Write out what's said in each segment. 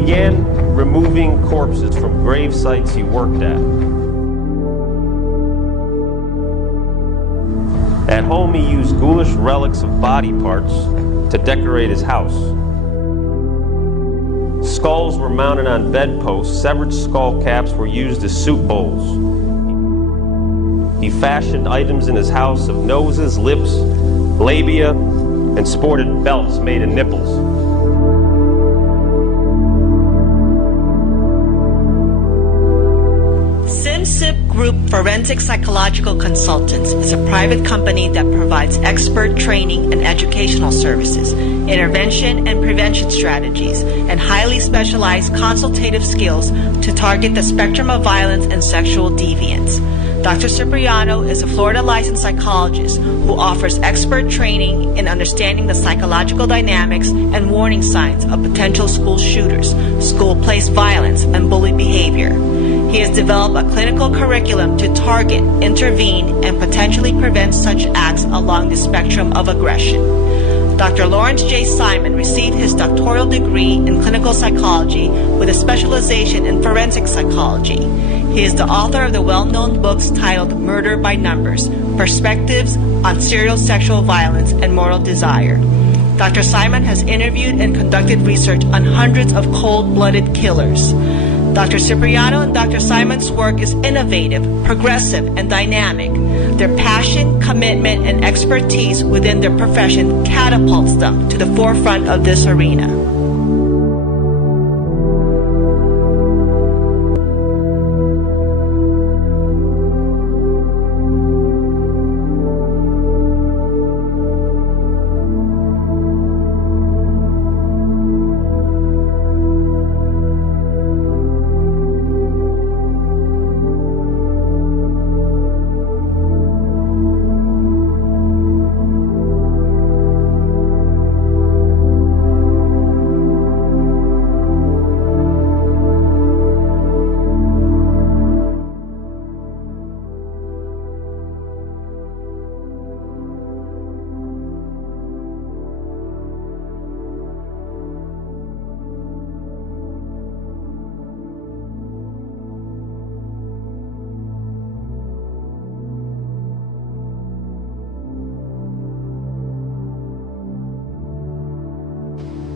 began removing corpses from grave sites he worked at. At home, he used ghoulish relics of body parts to decorate his house. Skulls were mounted on bedposts. Severed skull caps were used as soup bowls. He fashioned items in his house of noses, lips, labia, and sported belts made of nipples. SIMCIP Group Forensic Psychological Consultants is a private company that provides expert training and educational services, intervention and prevention strategies, and highly specialized consultative skills to target the spectrum of violence and sexual deviance. Dr. Cipriano is a Florida licensed psychologist who offers expert training in understanding the psychological dynamics and warning signs of potential school shooters, school-place violence, and bully behavior. He has developed a clinical curriculum to target, intervene, and potentially prevent such acts along the spectrum of aggression. Dr. Lawrence J. Simon received his doctoral degree in clinical psychology with a specialization in forensic psychology. He is the author of the well-known books titled Murder by Numbers, Perspectives on Serial Sexual Violence and Moral Desire. Dr. Simon has interviewed and conducted research on hundreds of cold-blooded killers. Dr. Cipriano and Dr. Simon's work is innovative, progressive, and dynamic. Their passion, commitment, and expertise within their profession catapults them to the forefront of this arena.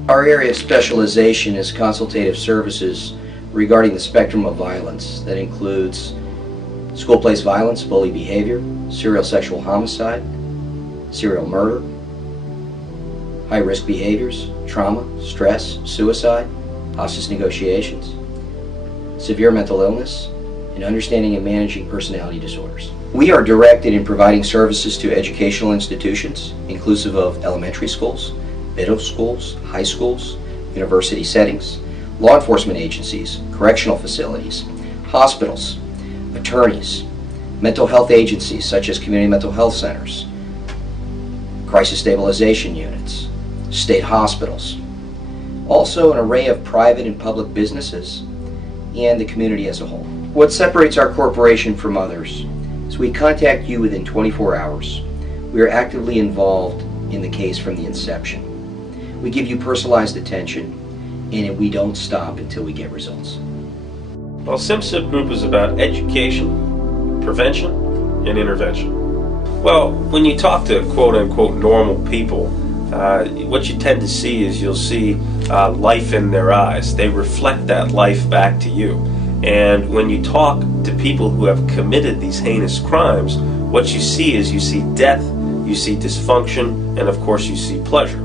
Our area of specialization is consultative services regarding the spectrum of violence. That includes school-place violence, bully behavior, serial sexual homicide, serial murder, high-risk behaviors, trauma, stress, suicide, hostage negotiations, severe mental illness, and understanding and managing personality disorders. We are directed in providing services to educational institutions, inclusive of elementary schools, middle schools, high schools, university settings, law enforcement agencies, correctional facilities, hospitals, attorneys, mental health agencies such as community mental health centers, crisis stabilization units, state hospitals, also an array of private and public businesses, and the community as a whole. What separates our corporation from others is we contact you within 24 hours. We are actively involved in the case from the inception. We give you personalized attention, and we don't stop until we get results. Well, SIMCIP Group is about education, prevention, and intervention. Well, when you talk to quote-unquote normal people, what you tend to see is you'll see life in their eyes. They reflect that life back to you. And when you talk to people who have committed these heinous crimes, what you see is you see death, you see dysfunction, and of course you see pleasure.